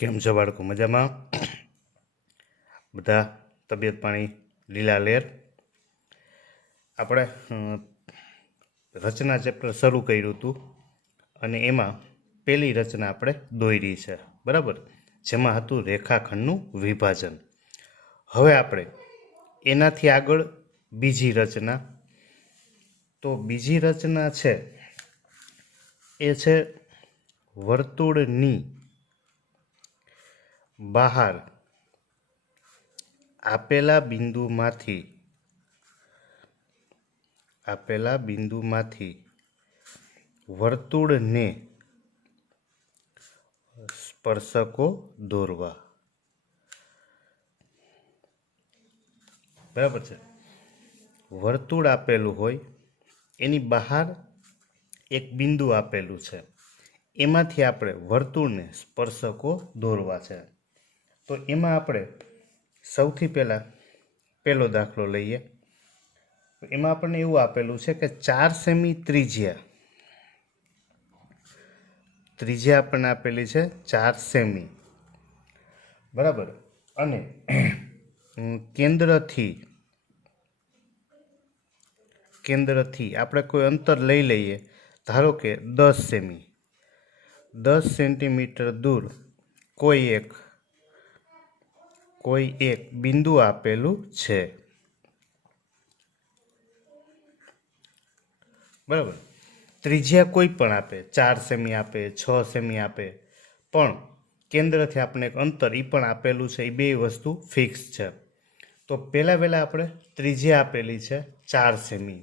કેમ છો બાળકો? મજામાં? બધા તબિયત પાણી લીલા લેર? આપણે રચના ચેપ્ટર શરૂ કર્યું હતું અને એમાં પહેલી રચના આપણે દોરી છે, બરાબર, જેમાં હતું રેખાખંડનું વિભાજન. હવે આપણે એનાથી આગળ બીજી રચના, તો બીજી રચના છે એ છે વર્તુળની બહાર આપેલા બિંદુમાંથી વર્તુળને સ્પર્શકો દોરવા. બરાબર છે. વર્તુળ આપેલું હોય, એની બહાર એક બિંદુ આપેલું છે, એમાંથી આપણે વર્તુળને સ્પર્શકો દોરવા છે. તો એમાં આપણે સૌથી પહેલો દાખલો લઈએ. એમાં આપણને એવું આપેલું છે કે 4 સેમી ત્રિજ્યા આપણને આપેલી છે 4 સેમી, બરાબર, અને કેન્દ્રથી આપણે કોઈ અંતર લઈ લઈએ, ધારો કે 10 સેમી, 10 સેન્ટીમીટર દૂર કોઈ એક બિંદુ આપેલું છે, બરાબર. ત્રિજ્યા કોઈ પણ આપે, 4 સેમી આપે, 6 સેમી આપે, પણ કેન્દ્રથી આપણે એક અંતર એ પણ આપેલું છે. એ બે વસ્તુ ફિક્સ છે. તો પહેલાં આપણે ત્રિજ્યા આપેલી છે 4 સેમી.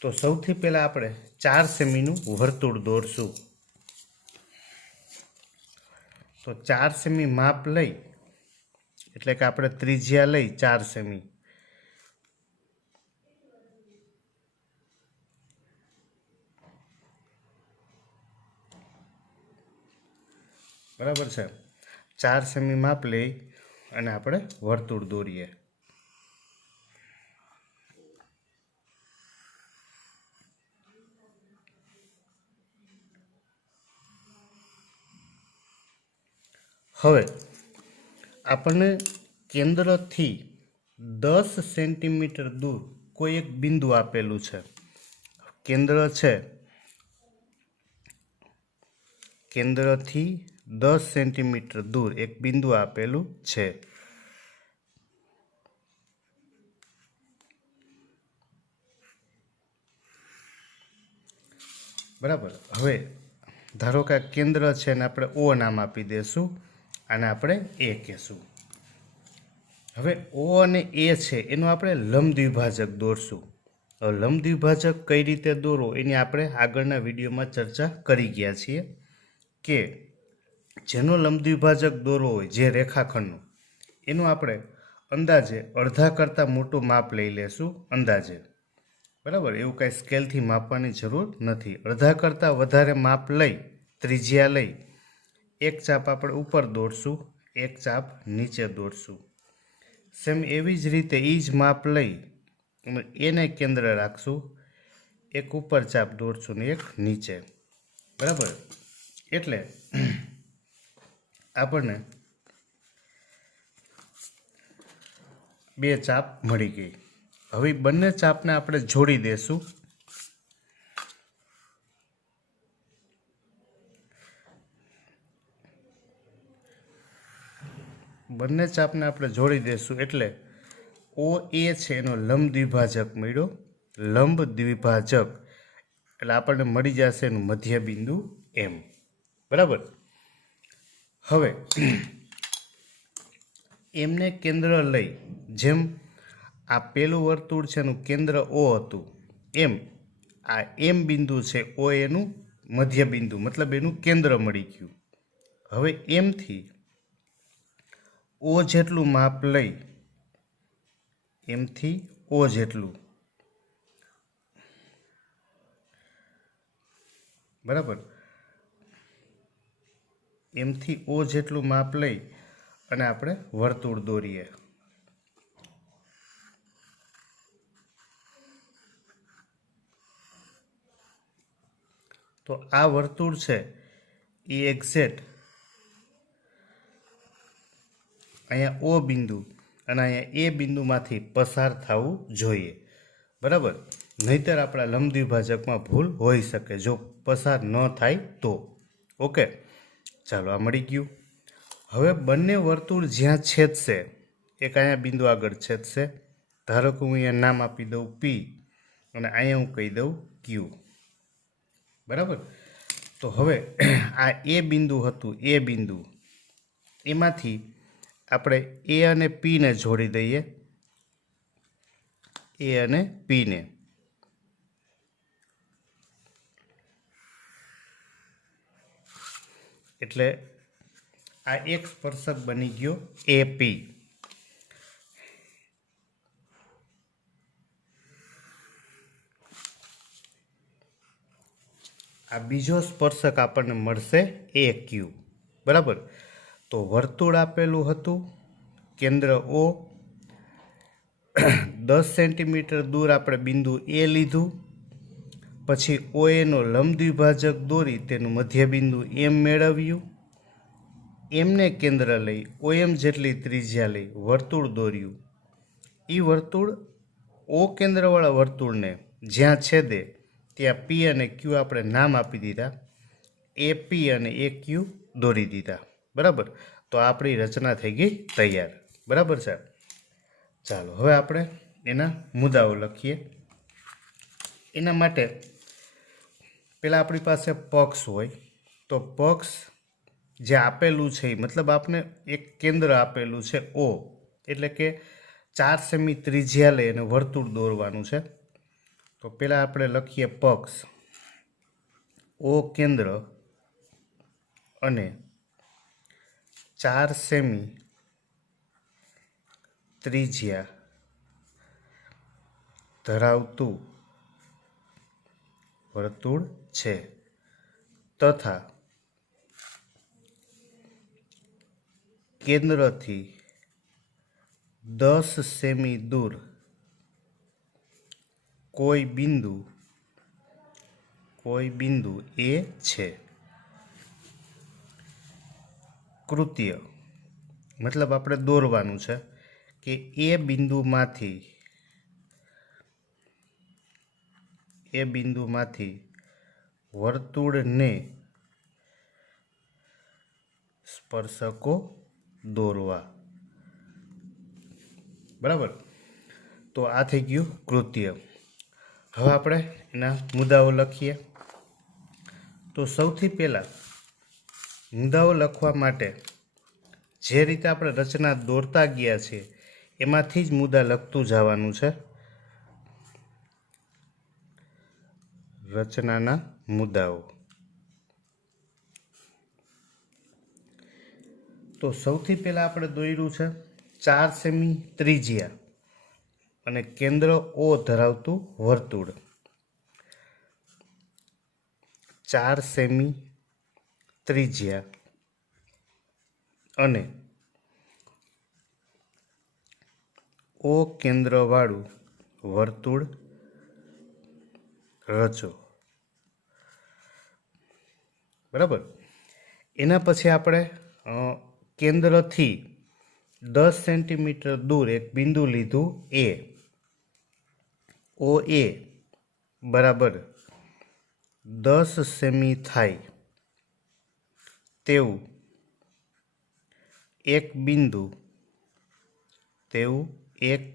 તો સૌથી પહેલાં આપણે 4 સેમીનું વર્તુળ દોરશું. તો 4 સેમી માપ લઈ, એટલે કે આપણે ત્રિજ્યા લઈ 4 સેમી, બરાબર છે. 4 સેમી માપ લઈ અને આપણે વર્તુળ દોરીએ. હવે આપણને કેન્દ્રથી 10 સેન્ટીમીટર દૂર કોઈ એક બિંદુ આપેલું છે. કેન્દ્રથી 10 સેન્ટીમીટર દૂર એક બિંદુ આપેલું છે. બરાબર. હવે ધારો કે આ કેન્દ્ર છે ને આપણે ઓ નામ આપી દઈશું, અને આપણે એ કહેશું. હવે ઓ અને એ છે એનું આપણે લંબ દ્વિભાજક દોરશું. લંબ દ્વિભાજક કઈ રીતે દોરવો એની આપણે આગળના વિડીયોમાં ચર્ચા કરી ગયા છીએ, કે જેનો લંબ દ્વિભાજક દોરવો હોય, જે રેખાખંડનું, એનું આપણે અંદાજે અડધા કરતાં મોટું માપ લઈ લેશું, અંદાજે, બરાબર. એવું કાંઈ સ્કેલથી માપવાની જરૂર નથી. અડધા કરતાં વધારે માપ લઈ, ત્રિજ્યા લઈ, એક ચાપ આપણે ઉપર દોરશું, એક ચાપ નીચે દોરશું. સેમ એવી જ રીતે એ જ માપ લઈ એને કેન્દ્ર રાખશું, એક ઉપર ચાપ દોરશું ને એક નીચે, બરાબર. એટલે આપણને બે ચાપ મળી ગઈ. હવે બંને ચાપને આપણે જોડી દેશું. એટલે ઓ એ છે એનો લંબ દ્વિભાજક મળ્યો. લંબ દ્વિભાજક એટલે આપણને મળી જશે એનું મધ્ય બિંદુ એમ, બરાબર. હવે એમને કેન્દ્ર લઈ, જેમ આ પેલું વર્તુળ છે એનું કેન્દ્ર ઓ હતું, એમ આ એમ બિંદુ છે ઓ એનું મધ્ય બિંદુ, મતલબ એનું કેન્દ્ર મળી ગયું. હવે એમથી ઓ જેટલું માપ લઈ, એમથી ઓ જેટલું, બરાબર, એમથી ઓ જેટલું માપ લઈ અને આપણે વર્તુળ દોરીએ. તો આ વર્તુળ છે એ એક્ઝેક્ટ અહીંયા ઓ બિંદુ અને અહીંયા એ બિંદુમાંથી પસાર થવું જોઈએ, બરાબર. નહીંતર આપણા લંબ દ્વિભાજકમાં ભૂલ હોઈ શકે જો પસાર ન થાય તો. ઓકે, ચાલો આ મળી ગયું. હવે બંને વર્તુળ જ્યાં છેદશે, એક અહીંયા બિંદુ આગળ છેદશે, ધારો કે હું અહીંયા નામ આપી દઉં પી અને અહીંયા હું કહી દઉં ક્યુ, બરાબર. તો હવે આ એ બિંદુ હતું, એ બિંદુ એમાંથી આપણે એ અને પીને જોડી દઈએ, એ અને પીને. એટલે આ એક સ્પર્શક બની ગયો એપી. આ બીજો સ્પર્શક આપણને મળશે એ ક્યુ, બરાબર. તો વર્તુળ આપેલું હતું, કેન્દ્ર ઓ, 10 સેન્ટીમીટર દૂર આપણે બિંદુ એ લીધું, પછી ઓ એનો લંબ દ્વિભાજક દોરી તેનું મધ્યબિંદુ એમ મેળવ્યું, એમને કેન્દ્ર લઈ ઓ એમ જેટલી ત્રિજ્યા લઈ વર્તુળ દોર્યું. એ વર્તુળ ઓ કેન્દ્રવાળા વર્તુળને જ્યાં છેદે ત્યાં પી અને ક્યુ આપણે નામ આપી દીધા, એ પી અને એ ક્યુ દોરી દીધા, બરાબર. તો આપણી રચના થઈ ગઈ તૈયાર, બરાબર છે. ચાલો હવે આપણે એના મુદ્દાઓ લખીએ. એના માટે પહેલાં આપણી પાસે પક્ષ હોય, તો પક્ષ જે આપેલું છે મતલબ આપણે એક કેન્દ્ર આપેલું છે ઓ, એટલે કે 4 સેમી ત્રિજ્યા લઈ અને વર્તુળ દોરવાનું છે. તો પહેલાં આપણે લખીએ પક્ષ ઓ કેન્દ્ર અને 4 સેમી ત્રિજ્યા ધરાવતું વર્તુળ છે, તથા કેન્દ્રથી 10 સેમી દૂર કોઈ બિંદુ એ છે. કૃત્ય મતલબ આપણે દોરવાનું છે કે એ બિંદુમાંથી વર્તુળને સ્પર્શકો દોરવા, બરાબર. તો આ થઈ ગયું કૃત્ય. હવે આપણે એના મુદ્દાઓ લખીએ. તો સૌથી પહેલાં મુદ્દાઓ લખવા માટે જે રીતે આપણે રચના દોરતા ગયા છે એમાંથી જ મુદ્દા લખતું જવાનું છે. રચનાના મુદ્દાઓ. તો સૌથી પહેલાં આપણે દોર્યું છે 4 સેમી ત્રિજ્યા અને કેન્દ્ર ઓ ધરાવતું વર્તુળ. 4 સેમી ત્રિજ્યા અને ઓ કેન્દ્રવાળું વર્તુળ રચો, બરાબર. એના પછી આપણે કેન્દ્રથી 10 સેન્ટીમીટર દૂર એક બિંદુ લીધું એ, ઓ એ બરાબર 10 સેમી થાય તેવું એક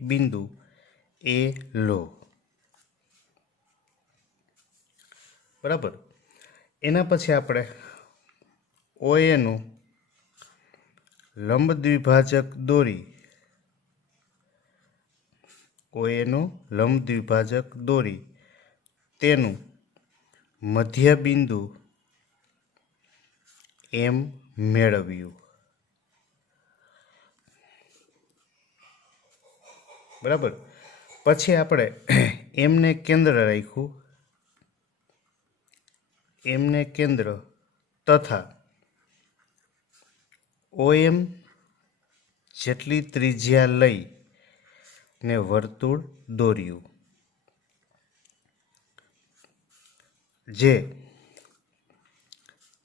બિંદુ એ લો, બરાબર. એના પછી આપણે ઓ એનું લંબ દ્વિભાજક દોરી તેનું મધ્યબિંદુ એમ મેળવ્યું, બરાબર. પછી આપણે એમને કેન્દ્ર રાખ્યું, એમને કેન્દ્ર તથા ઓએમ જેટલી ત્રિજ્યા લઈ ને વર્તુળ દોર્યું, જે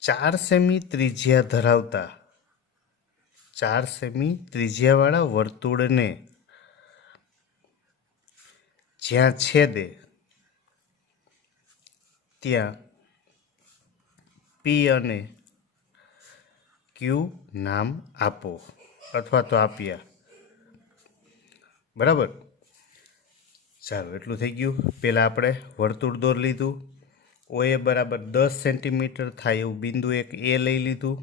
4 સેમી ત્રિજ્યા ધરાવતા 4 સેમી ત્રિજ્યાવાળા વર્તુળને જ્યાં છેદે ત્યાં પી અને ક્યુ નામ આપો અથવા તો આપ્યા. બરાબર. ચાલો એટલું થઈ ગયું. પહેલાં આપણે વર્તુળ દોર લીધું. ઓએ બરાબર 10 સેન્ટીમીટર થાય એવું બિંદુ એક એ લઈ લીધું.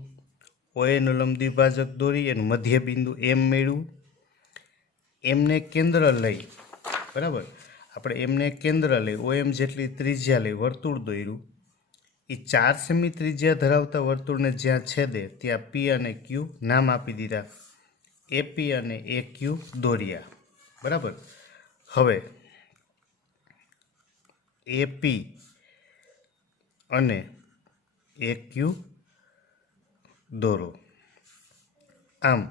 ઓએનું લંબ દ્વિભાજક દોરી એનું મધ્ય બિંદુ એમ મેળવ્યું. એમને કેન્દ્ર લઈ, બરાબર, આપણે એમને કેન્દ્ર લઈ ઓએમ જેટલી ત્રિજ્યા લઈ વર્તુળ દોર્યું. એ 4 સેમી ત્રિજ્યા ધરાવતા વર્તુળને જ્યાં છેદે ત્યાં પી અને ક્યુ નામ આપી દીધા. એપી અને એ ક્યુ દોર્યા. બરાબર. હવે એપી અને એ ક્યુ દોરો. આમ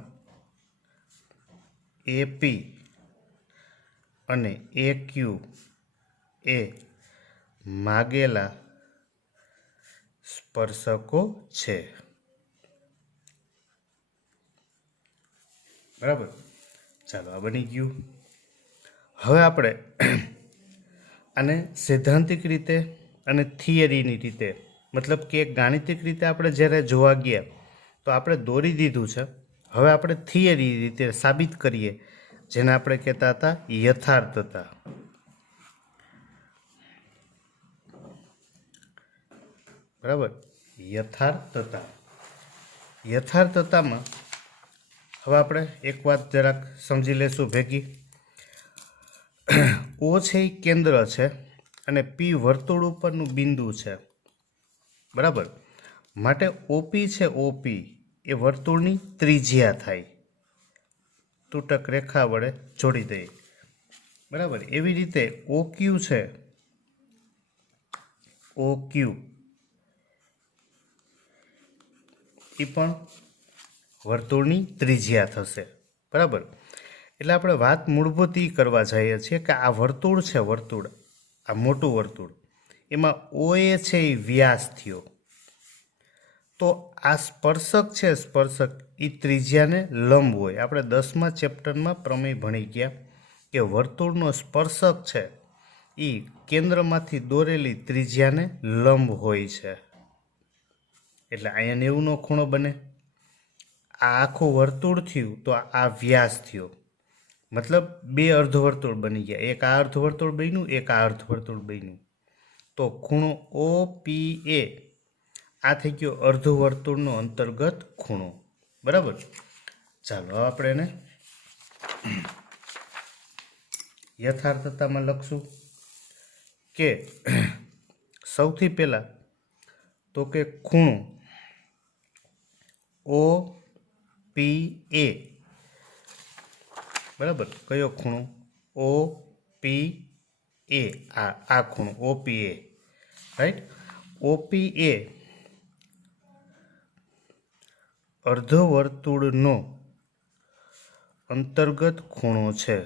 એપી અને એ ક્યુ એ માગેલા સ્પર્શકો છે. બરાબર. ચાલો આ બની ગયું. હવે આપણે આને સૈદ્ધાંતિક રીતે અને થિયરીની રીતે, મતલબ કે ગાણિતિક રીતે આપણે જ્યારે જોવા ગયા તો આપણે દોરી દીધું છે. હવે આપણે થિયરી રીતે સાબિત કરીએ, જેને આપણે કહેતા હતા યથાર્થતા. બરાબર. યથાર્થતામાં હવે આપણે એક વાત જરાક સમજી લેશું ભેગી. ઓ છે એ કેન્દ્ર છે અને પી વર્તુળ ઉપરનું બિંદુ છે. બરાબર. માટે ઓપી છે, ઓપી એ વર્તુળની ત્રિજ્યા થાય. તૂટક રેખા વડે જોડી દઈએ. બરાબર. એવી રીતે ઓ ક્યુ છે, ઓ ક્યુ એ પણ વર્તુળની ત્રિજ્યા થશે. બરાબર. એટલે આપણે વાત મૂળભૂત એ કરવા જઈએ છીએ કે આ વર્તુળ છે, વર્તુળ, આ મોટું વર્તુળ, એમાં ઓ એ છે એ વ્યાસ થયો. તો આ સ્પર્શક છે, સ્પર્શક એ ત્રિજ્યાને લંબ હોય. આપણે 10મા ચેપ્ટરમાં પ્રમેય ભણી ગયા કે વર્તુળનો સ્પર્શક છે એ કેન્દ્રમાંથી દોરેલી ત્રિજ્યાને લંબ હોય છે. એટલે અહીંયા 90નો ખૂણો બને. આ આખું વર્તુળ થયું તો આ વ્યાસ થયો, મતલબ 2 અર્ધવર્તુળ બની ગયા. એક આ અર્ધવર્તુળ બન્યું, એક આ અર્ધવર્તુળ બન્યું. તો ખૂણો ઓ પી એ આ થઈ ગયો અર્ધવર્તુળનો અંતર્ગત ખૂણો. બરાબર. ચાલો આપણે એને યથાર્થતામાં લખશું કે સૌથી પહેલાં તો કે ખૂણો ઓ પી એ, બરાબર, કયો ખૂણો? ઓ પી એ, આ ખૂણો ઓ પી એ, રાઈટ. ઓ પી એ અર્ધવર્તુળનો અંતર્ગત ખૂણો છે.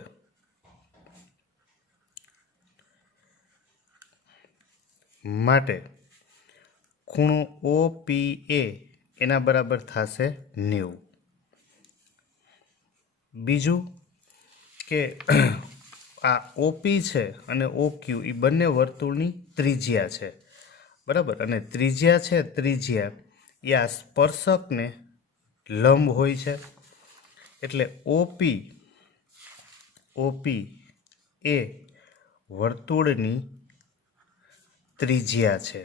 માટે ખૂણો ઓ પી એ એના બરાબર થશે 90. બીજું કે આ ઓપી છે અને ઓ ક્યુ એ બંને વર્તુળની ત્રિજ્યા છે. બરાબર. અને ત્રિજ્યા છે, ત્રિજ્યા એ આ સ્પર્શકને લંબ હોય છે. એટલે ઓપી એ વર્તુળની ત્રિજ્યા છે,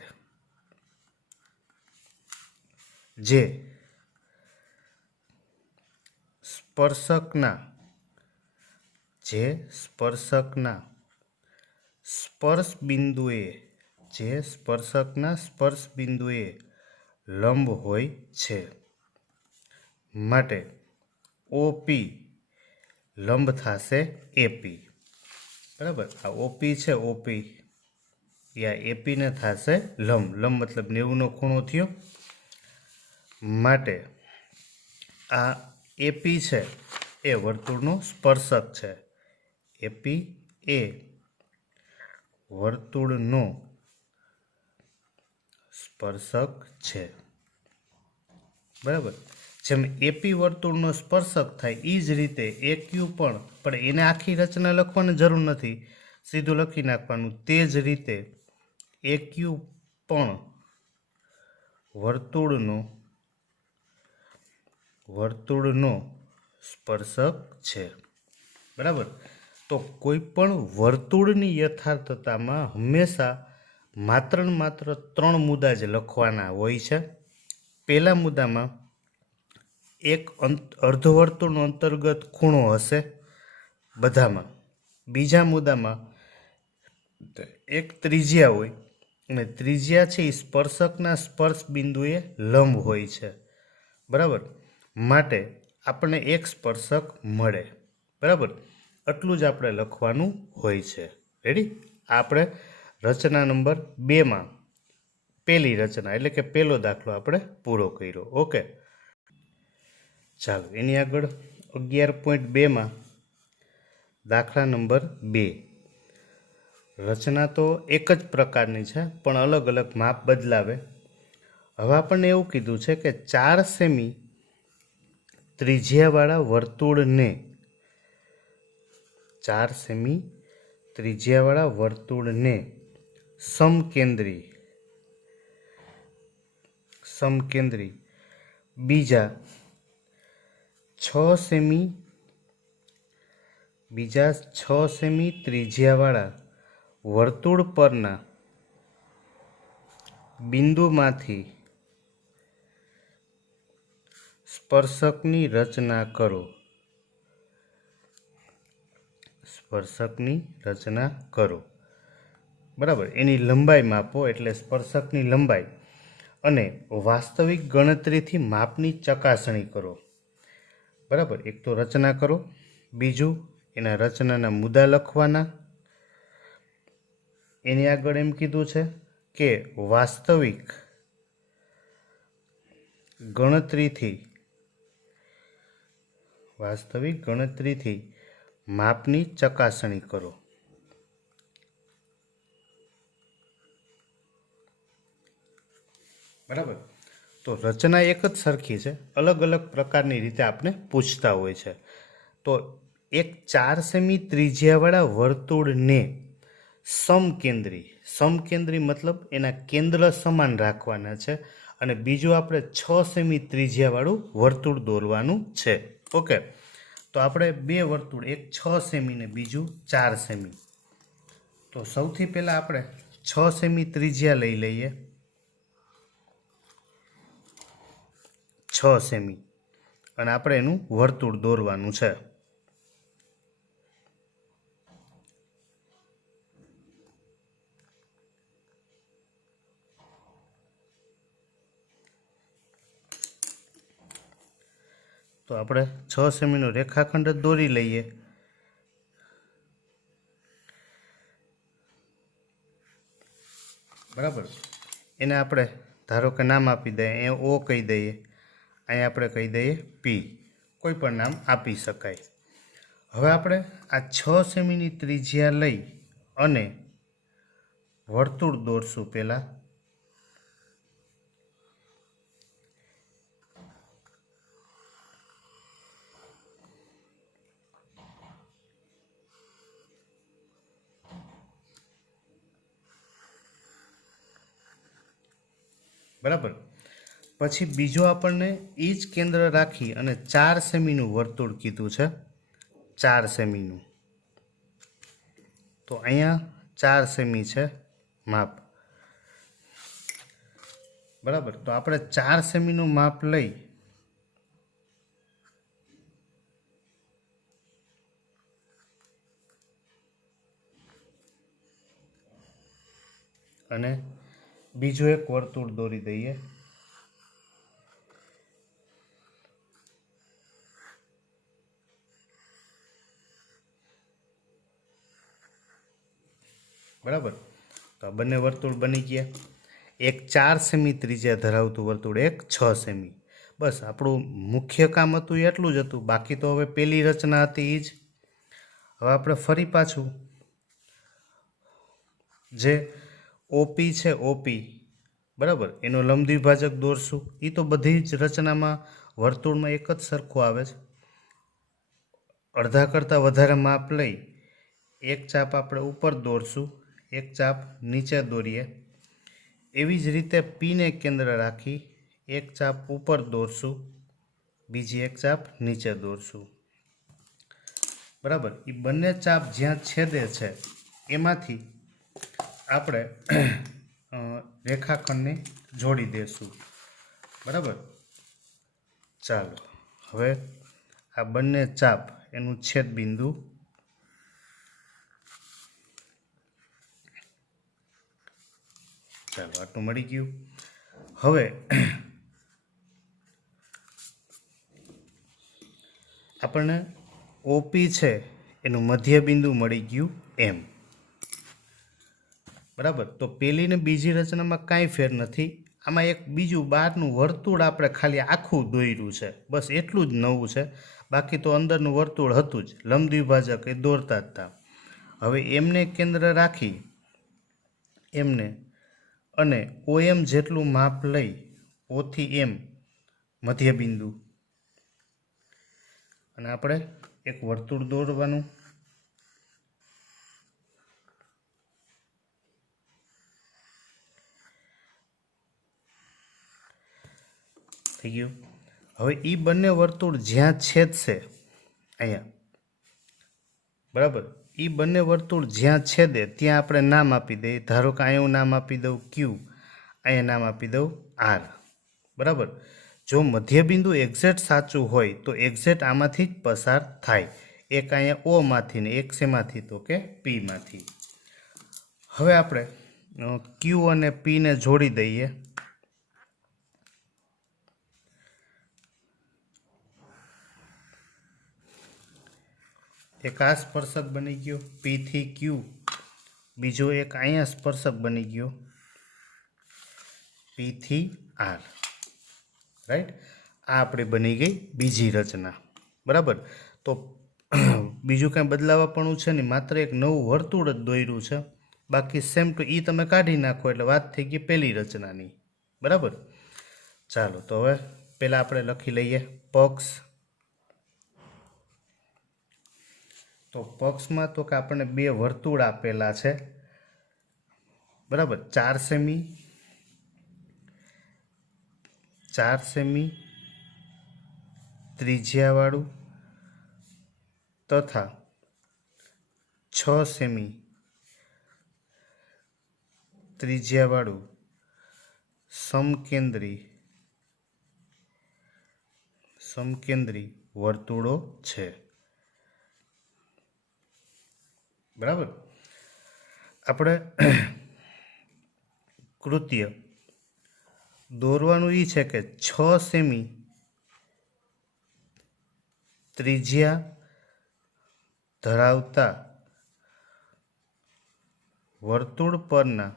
જે સ્પર્શકના સ્પર્શ બિંદુએ લંબ હોય છે. માટે ઓપી લંબ થશે એપી. બરાબર. આ ઓપી છે, ઓપી આ એપીને થશે લંબ. લંબ મતલબ 90નો ખૂણો થયો. માટે આ એપી છે એ વર્તુળનો સ્પર્શક છે. એપી એ વર્તુળનો સ્પર્શક છે. બરાબર. જેમ એપી વર્તુળનો સ્પર્શક થાય એ જ રીતે AQ પણ એને આખી રચના લખવાની જરૂર નથી, સીધું લખી નાખવાનું. તે જ રીતે AQ પણ વર્તુળનો સ્પર્શક છે. બરાબર. તો કોઈ પણ વર્તુળની યથાર્થતામાં હંમેશા માત્ર ને માત્ર 3 મુદ્દા જ લખવાના હોય છે. પહેલા મુદ્દામાં એક અર્ધવર્તુળનો અંતર્ગત ખૂણો હશે બધામાં. બીજા મુદ્દામાં એક ત્રિજ્યા હોય અને ત્રિજ્યા છે એ સ્પર્શકના સ્પર્શ બિંદુએ લંબ હોય છે. બરાબર. માટે આપણને એક સ્પર્શક મળે. બરાબર. આટલું જ આપણે લખવાનું હોય છે. રેડી? આપણે રચના નંબર 2માં પહેલી રચના એટલે કે પહેલો દાખલો આપણે પૂરો કર્યો. ઓકે, ચાલો એની આગળ 11.2માં દાખલા નંબર 2. રચના તો એક જ પ્રકારની છે પણ અલગ અલગ માપ બદલાવે. હવે આપણને એવું કીધું છે કે 4 સેમી ત્રિજ્યાવાળા વર્તુળને 4 સેમી ત્રિજ્યાવાળા વર્તુળને સમકેન્દ્રી બીજા 6 સેમી ત્રિજ્યાવાળા વર્તુળ પરના બિંદુમાંથી સ્પર્શકની રચના કરો. બરાબર. એની લંબાઈ માપો એટલે સ્પર્શકની લંબાઈ અને વાસ્તવિક ગણતરીથી માપની ચકાસણી કરો. બરાબર. એક તો રચના કરો, બીજું એના રચનાના મુદ્દા લખવાના. એની આગળ એમ કીધું છે કે વાસ્તવિક ગણતરીથી માપની ચકાસણી કરો. બરાબર. તો રચના એક જ સરખી છે, અલગ અલગ પ્રકારની રીતે આપણે પૂછતા હોય છે. તો એક 4 સેમી ત્રિજ્યાવાળા વર્તુળને સમકેન્દ્રી મતલબ એના કેન્દ્ર સમાન રાખવાના છે અને બીજું આપણે 6 સેમી ત્રિજ્યાવાળું વર્તુળ દોરવાનું છે. ઓકે, તો આપણે 2 વર્તુળ, એક 6 સેમી ને બીજું 4 સેમી. તો સૌથી પહેલા આપણે 6 સેમી ત્રિજ્યા લઈ લઈએ. 6 સેમી અને આપણે એનું વર્તુળ દોરવાનું છે. તો આપણે 6 સેમીનો રેખાખંડ દોરી લઈએ. બરાબર. એને આપણે ધારો કે નામ આપી દઈએ, અહીંયા O કહી દઈએ, અહીંયા આપણે કહી દઈએ P, કોઈ પણ નામ આપી શકાય. હવે આપણે આ 6 સેમીની ત્રિજ્યા લઈ અને વર્તુળ દોરશું. પહેલાં બરાબર. પછી બીજો આપણને એ જ કેન્દ્ર રાખી અને 4 સેમીનું વર્તુળ કીધું છે, 4 સેમીનું. તો અહીંયા 4 સેમી છે માપ. બરાબર. તો આપણે 4 સેમીનું માપ લઈ અને બીજું એક વર્તુળ દોરી દઈએ. બરાબર. તો આ બંને વર્તુળ બની ગયા. એક 4 સેમી ત્રિજ્યા ધરાવતું વર્તુળ, એક 6 સેમી. બસ આપણું મુખ્ય કામ હતું એટલું જ હતું. બાકી તો હવે પહેલી રચના હતી એ જ. હવે આપણે ફરી પાછું જે OP છે, OP બરાબર, એનો લંબ દ્વિભાજક દોરશું. એ તો બધી જ રચનામાં વર્તુળમાં એક જ સરખું આવે છે. અડધા કરતાં વધારે માપ લઈ એક ચાપ આપણે ઉપર દોરશું, એક ચાપ નીચે દોરીએ. એવી જ રીતે પીને કેન્દ્ર રાખી એક ચાપ ઉપર દોરશું, બીજી એક ચાપ નીચે દોરશું. બરાબર. એ બંને ચાપ જ્યાં છેદે છે એમાંથી આપણે રેખાખંડને જોડી દેશું. બરાબર. ચાલો હવે આ બંને ચાપ એનું છેદ બિંદુ ચાલો આટલું મળી ગયું. હવે આપણને ઓપી છે એનું મધ્ય બિંદુ મળી ગયું એમ. બરાબર. તો પહેલી ને બીજી રચનામાં કાંઈ ફેર નથી. આમાં એક બીજું બહારનું વર્તુળ આપણે ખાલી આખું દોર્યું છે, બસ એટલું જ નવું છે. બાકી તો અંદરનું વર્તુળ હતું જ, લંબ દ્વિભાજક એ દોરતા જ હતા. હવે એમને કેન્દ્ર રાખી એમને અને OM જેટલું માપ લઈ ઓથી એમ મધ્ય બિંદુ અને આપણે એક વર્તુળ દોરવાનું. થઈ ગયું. હવે એ બંને વર્તુળ જ્યાં છેદશે અહીંયા, બરાબર, એ બંને વર્તુળ જ્યાં છેદે ત્યાં આપણે નામ આપી દઈએ. ધારો કે અહીંયા હું નામ આપી દઉં Q, અહીંયા નામ આપી દઉં R. બરાબર. જો મધ્યબિંદુ એક્ઝેક્ટ સાચું હોય તો એક્ઝેક્ટ આમાંથી જ પસાર થાય. એક અહીંયા O માંથી ને એક શેમાંથી, તો કે P માંથી. હવે આપણે Q અને P ને જોડી દઈએ. એક આ સ્પર્શક બની ગયો P થી Q, બીજો એક અહીંયા સ્પર્શક બની ગયો P થી R. રાઈટ. આ આપણી બની ગઈ બીજી રચના. બરાબર. તો બીજું કાંઈ બદલાવાપણું છે નહીં, માત્ર એક નવું વર્તુળ જ દોર્યું છે. બાકી સેમ ટુ ઈ તમે કાઢી નાખો એટલે વાત થઈ ગઈ પહેલી રચનાની. બરાબર. ચાલો તો હવે પહેલાં આપણે લખી લઈએ પક્ષ. તો પક્ષમાં તો કે આપણને બે વર્તુળ આપેલા છે. બરાબર. 4 સેમી ત્રિજ્યાવાળું તથા 6 સેમી ત્રિજ્યાવાળું સમકેન્દ્રી વર્તુળો છે. બરાબર. આપણે કૃત્ય દોરવાનું એ છે કે 6 સેમી ત્રિજ્યા ધરાવતા વર્તુળ પરના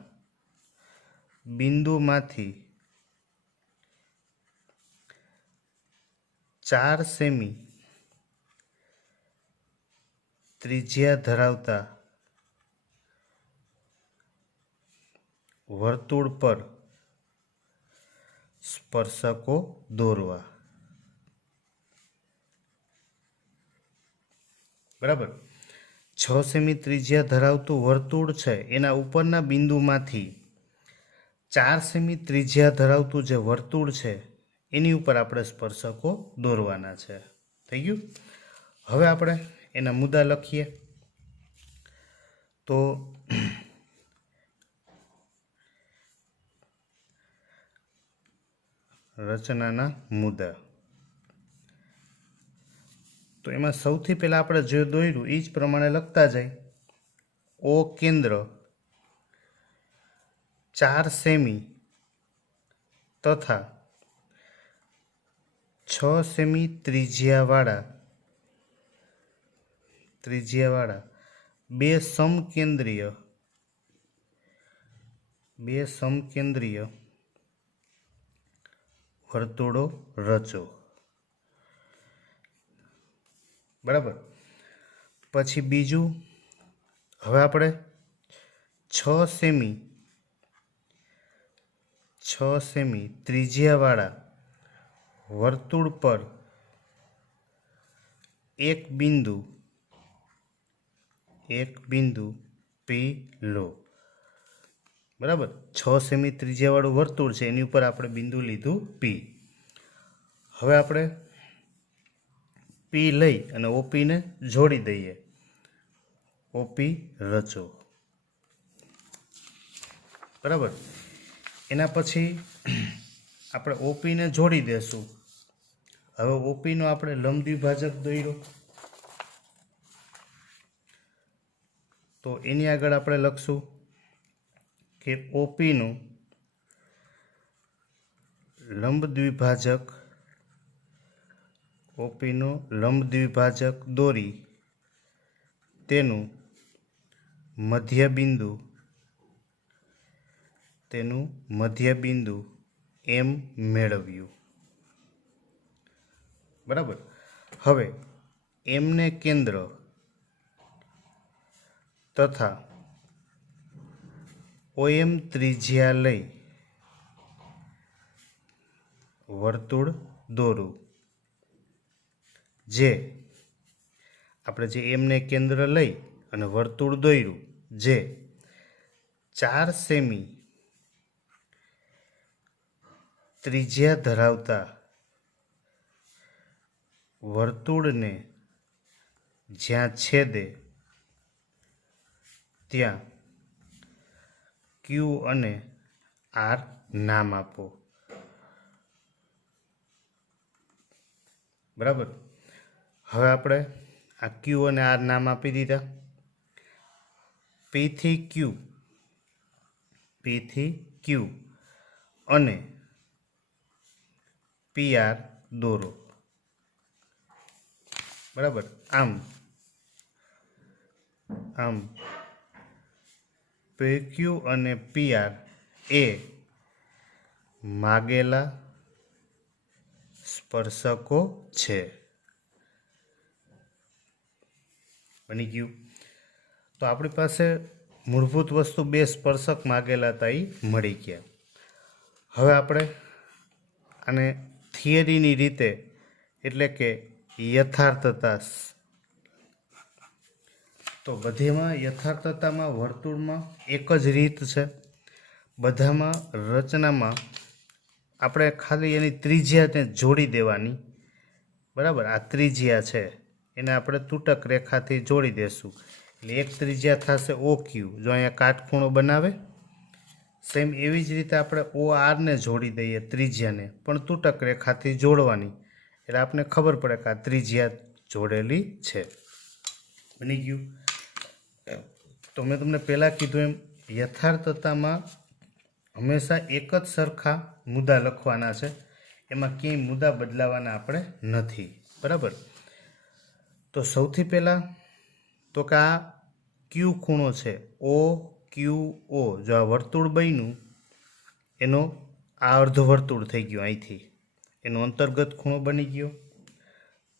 બિંદુમાંથી 4 સેમી ત્રિજ્યા ધરાવતા વર્તુળ પર સ્પર્શકો દોરવા. બરાબર. 6 સેમી ત્રિજ્યા ધરાવતું વર્તુળ છે એના ઉપરના બિંદુમાંથી 4 સેમી ત્રિજ્યા ધરાવતું જે વર્તુળ છે એની ઉપર આપણે સ્પર્શકો દોરવાના છે. થઈ ગયું. હવે આપણે એના મુદ્દા લખીએ. તો રચનાના મુદ્દા. તો એમાં સૌથી પહેલાં આપણે જે દોર્યું એ જ પ્રમાણે લખતા જાય. O કેન્દ્ર 4 સેમી તથા 6 સેમી ત્રિજ્યાવાળા બે સમકેન્દ્રીય વર્તુળો રચો. બરાબર. પછી બીજું, હવે આપણે 6 સેમી ત્રિજ્યાવાળા વર્તુળ પર એક બિંદુ પી લો. બરાબર, 6 સેમી ત્રિજ્યાવાળું વર્તુળ છે, એની ઉપર આપણે બિંદુ લીધું પી. હવે આપણે પી લઈ અને ઓપીને જોડી દઈએ. ઓપી રચો. બરાબર, એના પછી આપણે ઓપીને જોડી દેશું. હવે ઓપીનો આપણે લંબ દ્વિભાજક દોર્યો, તો એની આગળ આપણે લખશું કે ઓપીનું લંબ દ્વિભાજક દોરી તેનું મધ્ય બિંદુ એમ મેળવ્યું. બરાબર, હવે એમને કેન્દ્ર તથા ઓએમ ત્રિજ્યા લઈ વર્તુળ દોરું. જે એમને કેન્દ્ર લઈ અને વર્તુળ દોર્યું, જે 4 સેમી ત્રિજ્યા ધરાવતા વર્તુળને જ્યાં છેદે ત્યાં ક્યુ અને આર નામ આપો. બરાબર, હવે આપણે આ ક્યુ અને આર નામ આપી દીધા. પી થી ક્યુ અને પી આર દોરો. બરાબર, આમ પી ક્યુ અને પી આર એ માગેલા સ્પર્શકો છે. બની ગયું. તો આપણી પાસે મૂળભૂત વસ્તુ 2 સ્પર્શક માગેલા હતા, એ મળી ગયા. હવે આપણે આને થિયરીની રીતે, એટલે કે યથાર્થતા, તો બધીમાં યથાર્થતામાં વર્તુળમાં એક જ રીત છે. બધામાં રચનામાં આપણે ખાલી એની ત્રિજ્યાને જોડી દેવાની. બરાબર, આ ત્રિજ્યા છે એને આપણે તૂટક રેખાથી જોડી દેશું, એટલે એક ત્રિજ્યા થશે ઓ ક્યુ. જો અહીંયા કાટખૂણો બનાવે, સેમ એવી જ રીતે આપણે ઓ આરને જોડી દઈએ, ત્રિજ્યાને પણ તૂટક રેખાથી જોડવાની, એટલે આપણે ખબર પડે કે આ ત્રિજ્યા જોડેલી છે. બની ગયું. તો મેં તમને પહેલાં કીધું એમ યથાર્થતામાં હંમેશા એક જ સરખા મુદ્દા લખવાના છે, એમાં ક્યાંય મુદ્દા બદલાવાના આપણે નથી. બરાબર, તો સૌથી પહેલાં તો કે આ ક્યુ ખૂણો છે, ઓ ક્યુ ઓ, જો આ વર્તુળ બન્યું એનો આ અર્ધવર્તુળ થઈ ગયું, અહીંથી એનો અંતર્ગત ખૂણો બની ગયો.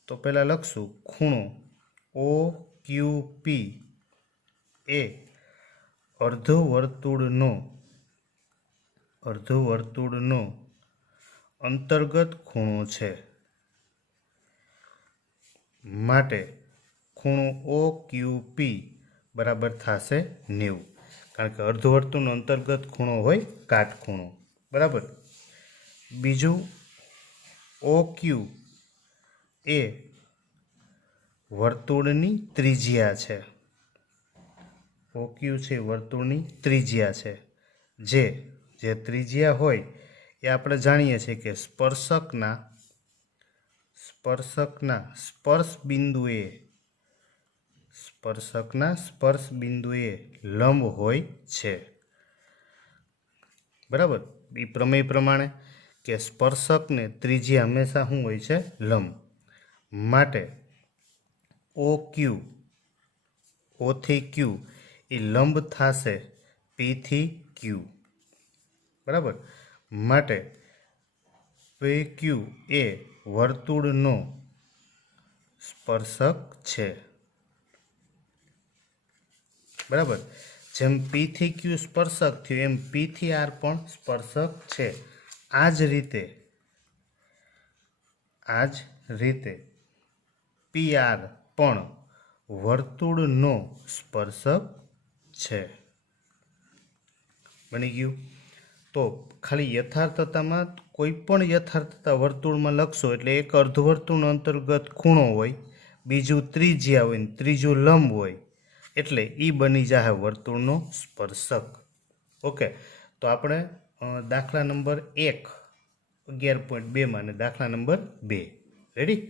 તો પહેલાં લખશું ખૂણો ઓ ક્યુ પી એ અર્ધવર્તુળનો અંતર્ગત ખૂણો છે. માટે ખૂણો ઓ ક્યુ પી બરાબર થશે 90, કારણ કે અર્ધવર્તુળનો અંતર્ગત ખૂણો હોય કાટખૂણો. બરાબર, બીજું ઓ ક્યુ એ વર્તુળની ત્રિજ્યા છે. ઓ ક્યુ છે વર્તુળની ત્રિજ્યા છે. જે ત્રિજ્યા હોય એ આપણે જાણીએ છીએ કે સ્પર્શકના સ્પર્શ બિંદુએ લંબ હોય છે. બરાબર, એ પ્રમેય પ્રમાણે કે સ્પર્શકને ત્રિજ્યા હંમેશા શું હોય છે? લંબ. માટે ઓ થી ક્યુ એ લંબ થશે પી થી ક્યુ. બરાબર, માટે પી ક્યુ એ વર્તુળનો સ્પર્શક છે. બરાબર, જેમ પી થી ક્યુ સ્પર્શક થયું એમ પી થી આર પણ સ્પર્શક છે. આ જ રીતે આ જ રીતે PR પણ વર્તુળનો સ્પર્શક છે. બની ગયું. તો ખાલી યથાર્થતામાં કોઈ પણ યથાર્થતા વર્તુળમાં લખશો એટલે એક અર્ધવર્તુળ અંતર્ગત ખૂણો હોય, બીજું ત્રિજ્યા હોય ને ત્રીજું લંબ હોય, એટલે એ બની જાય વર્તુળનો સ્પર્શક. ઓકે, તો આપણે દાખલા નંબર 1 11.2 માં અને દાખલા નંબર 2 રેડી.